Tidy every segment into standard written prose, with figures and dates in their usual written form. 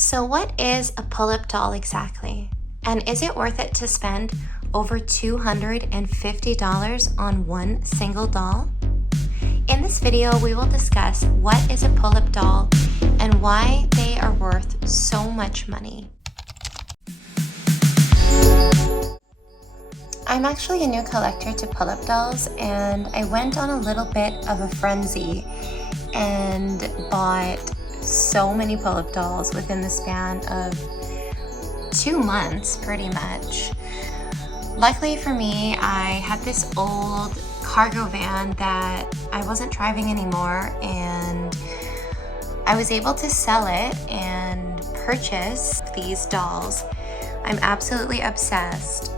So what is a pull-up doll exactly? And is it worth it to spend over $250 on one single doll? In this video, we will discuss what is a pull-up doll and why they are worth so much money. I'm actually a new collector to pull-up dolls, and I went on a little bit of a frenzy and bought so many pull-up dolls within the span of 2 months, pretty much. Luckily for me, I had this old cargo van that I wasn't driving anymore, and I was able to sell it and purchase these dolls. I'm absolutely obsessed.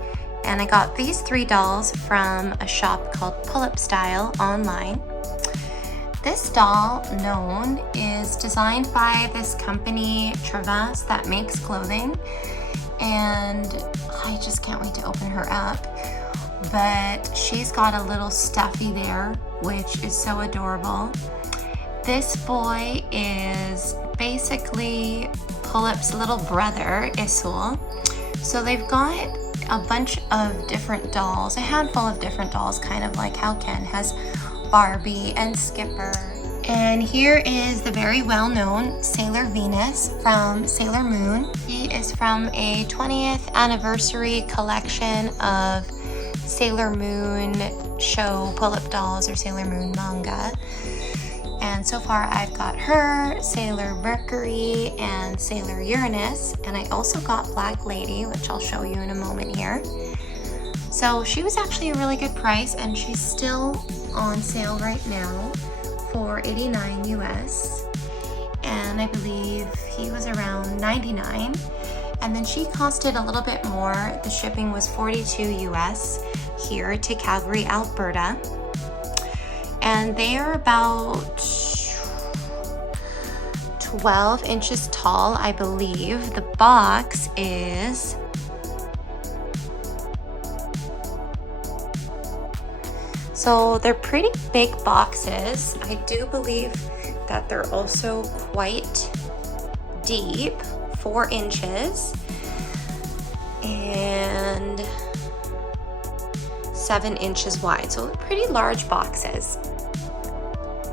And I got these 3 dolls from a shop called Pullip Style online. This doll known is designed by this company, Travas, that makes clothing. And I just can't wait to open her up. But she's got a little stuffy there, which is so adorable. This boy is basically Pullip's little brother, Isul. So they've got a bunch of different dolls, a handful of different dolls, kind of like how Ken has Barbie and Skipper. And here is the very well-known Sailor Venus from Sailormoon. He is from a 20th anniversary collection of Sailormoon show pull-up dolls or Sailormoon manga. And so far I've got her, Sailor Mercury, and Sailor Uranus, and I also got Black Lady, which I'll show you in a moment here. So she was actually a really good price, and she's still on sale right now for $89 US, and I believe he was around $99, and then she costed a little bit more. The shipping was $42 US here to Calgary, Alberta. And they are about 12 inches tall, I believe. The box is so they're pretty big boxes. I do believe that they're also quite deep, 4 inches and 7 inches wide. So pretty large boxes.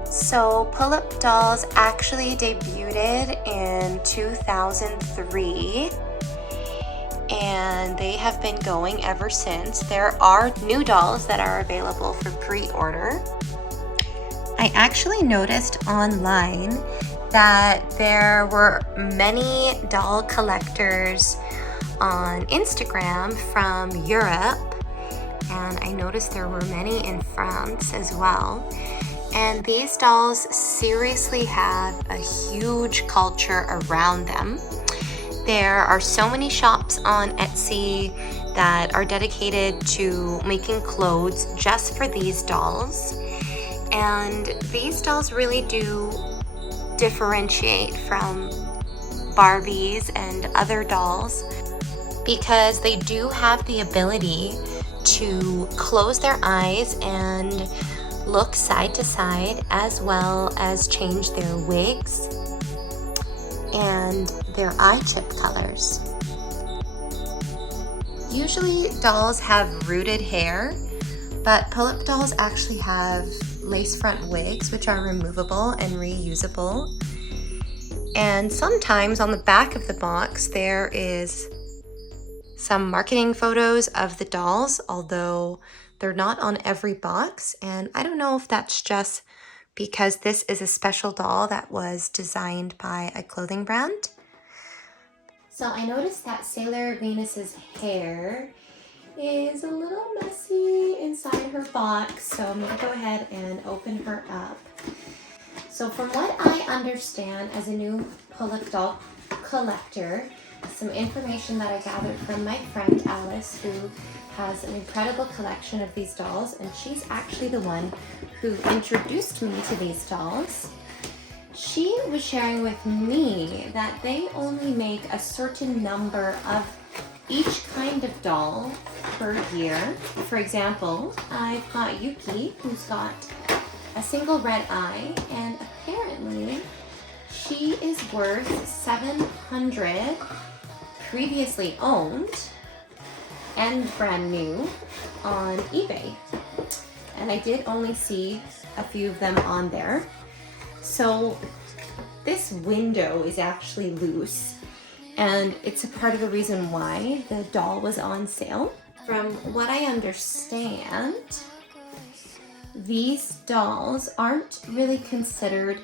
So Pullip Dolls actually debuted in 2003, and they have been going ever since. There are new dolls that are available for pre-order. I actually noticed online that there were many doll collectors on Instagram from Europe, and I noticed there were many in France as well. And these dolls seriously have a huge culture around them. There are so many shops on Etsy that are dedicated to making clothes just for these dolls. And these dolls really do differentiate from Barbies and other dolls because they do have the ability to close their eyes and look side to side, as well as change their wigs and their eye chip colors. Usually dolls have rooted hair, but pull-up dolls actually have lace front wigs, which are removable and reusable. And sometimes on the back of the box there is some marketing photos of the dolls, although they're not on every box, and I don't know if that's just because this is a special doll that was designed by a clothing brand. So I noticed that Sailor Venus's hair is a little messy inside her box, so I'm gonna go ahead and open her up. So from what I understand as a new pull-up doll collector, some information that I gathered from my friend Alice, who has an incredible collection of these dolls, and she's actually the one who introduced me to these dolls. She was sharing with me that they only make a certain number of each kind of doll per year. For example, I've got Yuki, who's got a single red eye, and apparently she is worth $700, previously owned and brand new on eBay. And I did only see a few of them on there. So this window is actually loose, and it's a part of the reason why the doll was on sale. From what I understand, these dolls aren't really considered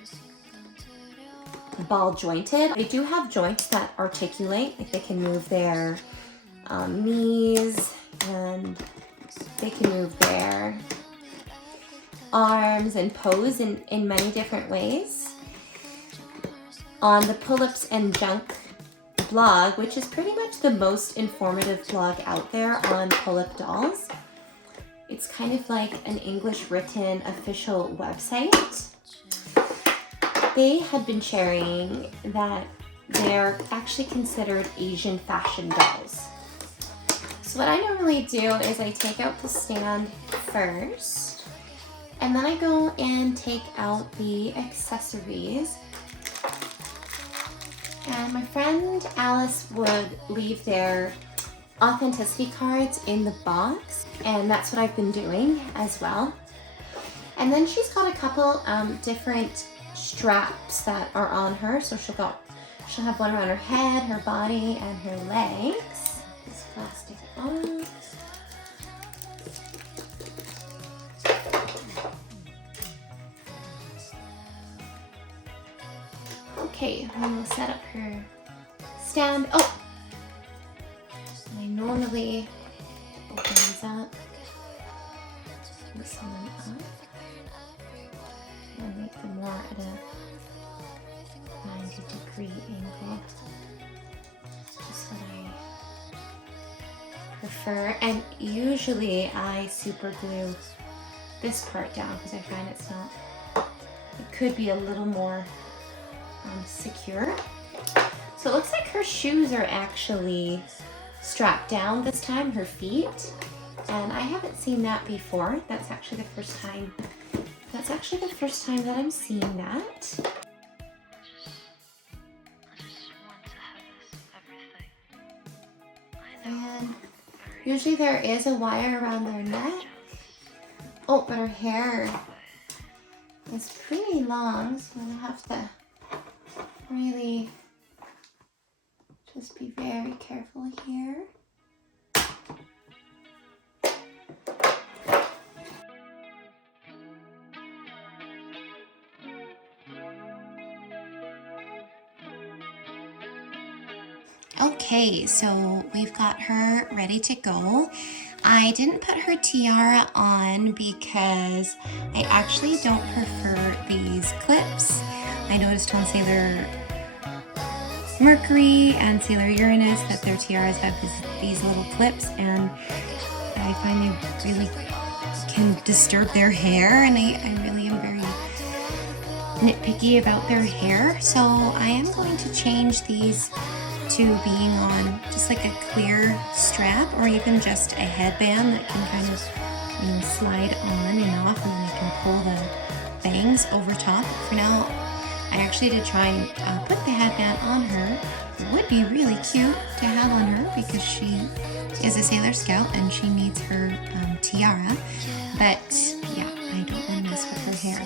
ball jointed. They do have joints that articulate, like they can move their knees, and they can move their arms and pose in many different ways. On the Pullips and Junk blog, which is pretty much the most informative blog out there on Pullip dolls, it's kind of like an English written official website. They had been sharing that they're actually considered Asian fashion dolls. So what I normally do is I take out the stand first, and then I go and take out the accessories. And my friend Alice would leave their authenticity cards in the box, and that's what I've been doing as well. And then she's got a couple different straps that are on her. So she'll have one around her head, her body, and her legs. This plastic on. Okay, then we'll set up her stand. Oh! I normally open these up, loosen them up, and make them more at a 90-degree angle. Just what I prefer. And usually I super glue this part down because I find it could be a little more secure. So it looks like her shoes are actually strapped down this time, her feet, and I haven't seen that before. That's actually the first time that I'm seeing that. And usually there is a wire around their neck. Oh, but her hair is pretty long, so I'm gonna have to really just be very careful here. Okay, so we've got her ready to go. I didn't put her tiara on because I actually don't prefer these clips. I noticed on Sailor Mercury and Sailor Uranus that their tiaras have these little clips, and I find they really can disturb their hair, and I really am very nitpicky about their hair. So I am going to change these to being on just like a clear strap, or even just a headband that can kind of, slide on and off, and then I can pull the bangs over top. For now, I actually did try and put the headband on her. It would be really cute to have on her because she is a Sailor Scout and she needs her tiara. But yeah, I don't want to mess with her hair.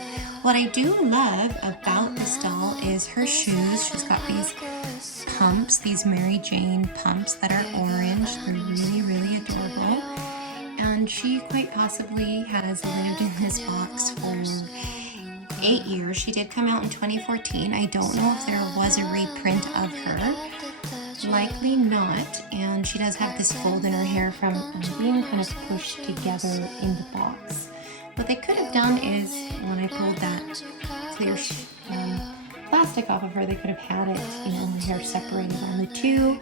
What I do love about this doll is her shoes. She's got these pumps, these Mary Jane pumps that are orange. They're really, really adorable. And she quite possibly has lived in this box for 8 years. She did come out in 2014. I don't know if there was a reprint of her. Likely not. And she does have this fold in her hair from being kind of pushed together in the box. What they could have done is, when I pulled that clear plastic off of her, they could have had it, the hair separated on the two.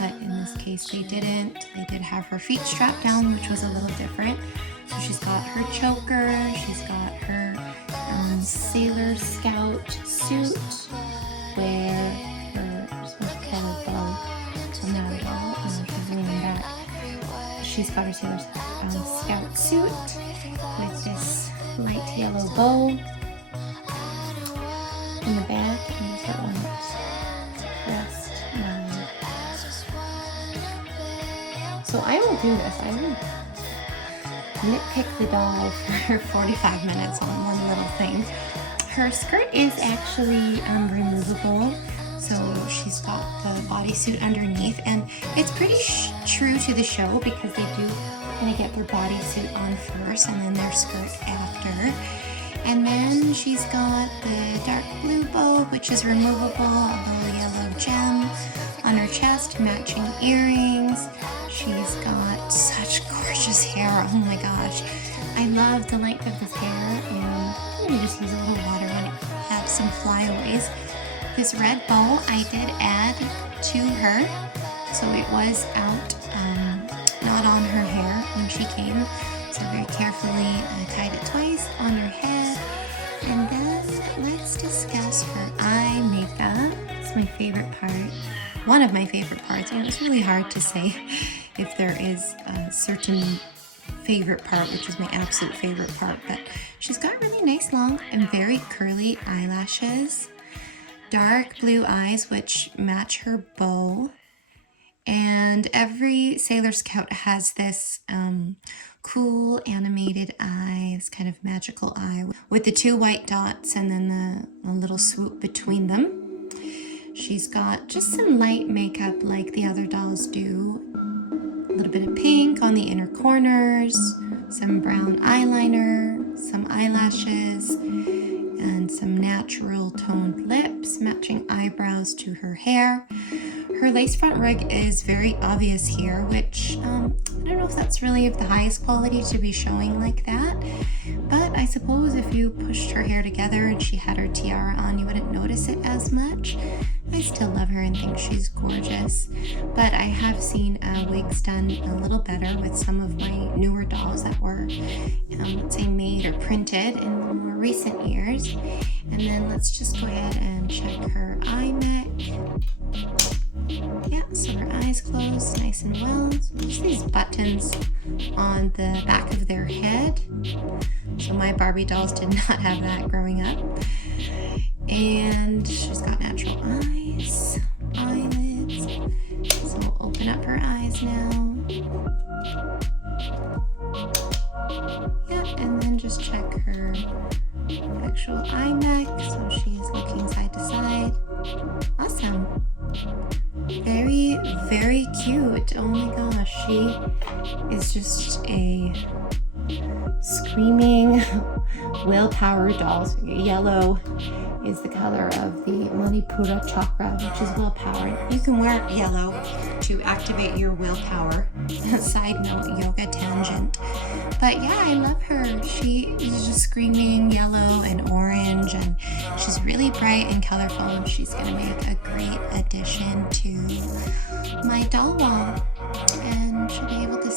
But in this case, they didn't. They did have her feet strapped down, which was a little different. So she's got her choker, she's got her Sailor Scout suit, where her supposed to kind of not at all, and she's leaning back. She's got her Sailor Scout suit with this light yellow bow. in the back and that one's pressed now. So I will do this. I will nitpick the doll for 45 minutes on one little thing. Her skirt is actually removable, so she's got the bodysuit underneath, and it's pretty true to the show because they do kind of get their bodysuit on first and then their skirt after. And then she's got the dark blue bow, which is removable, a little yellow gem on her chest, matching earrings. She's got such gorgeous hair. Oh my gosh. I love the length of this hair, and I'm going to just use a little water when it has some flyaways. This red bow I did add to her, so it was out, not on her hair when she came. So very carefully I tied it twice on her head. And then let's discuss her eye makeup. It's my favorite part. One of my favorite parts, and it's really hard to say if there is a certain favorite part, which is my absolute favorite part, but she's got really nice long and very curly eyelashes, dark blue eyes which match her bow, and every Sailor Scout has this cool animated eye, this kind of magical eye with the two white dots and then the little swoop between them. She's got just some light makeup like the other dolls do. A little bit of pink on the inner corners, some brown eyeliner, some eyelashes, and some natural toned lips, matching eyebrows to her hair. Her lace front rig is very obvious here, which I don't know if that's really of the highest quality to be showing like that, but I suppose if you pushed her hair together and she had her tiara on, you wouldn't notice it as much. I still love her and think she's gorgeous, but I have seen wigs done a little better with some of my newer dolls that were, let's say, made or printed in the more recent years. And then let's just go ahead and check her eye neck. Yeah, so her eyes closed nice and well. So just these buttons on the back of their head. So my Barbie dolls did not have that growing up. And she's got natural eyes, eyelids. So we'll open up her eyes now. Yeah, and then just check her actual eye neck. So she's looking side to side. Awesome. Very, very cute. Oh my gosh, she is just a screaming willpower doll. So yellow is the color of the Manipura chakra, which is willpower. You can wear yellow to activate your willpower. Side note, yoga tangent. But yeah, I love her. She is just screaming yellow and orange, and she's really bright and colorful, and she's going to make a great addition to my doll wall. And she'll be able to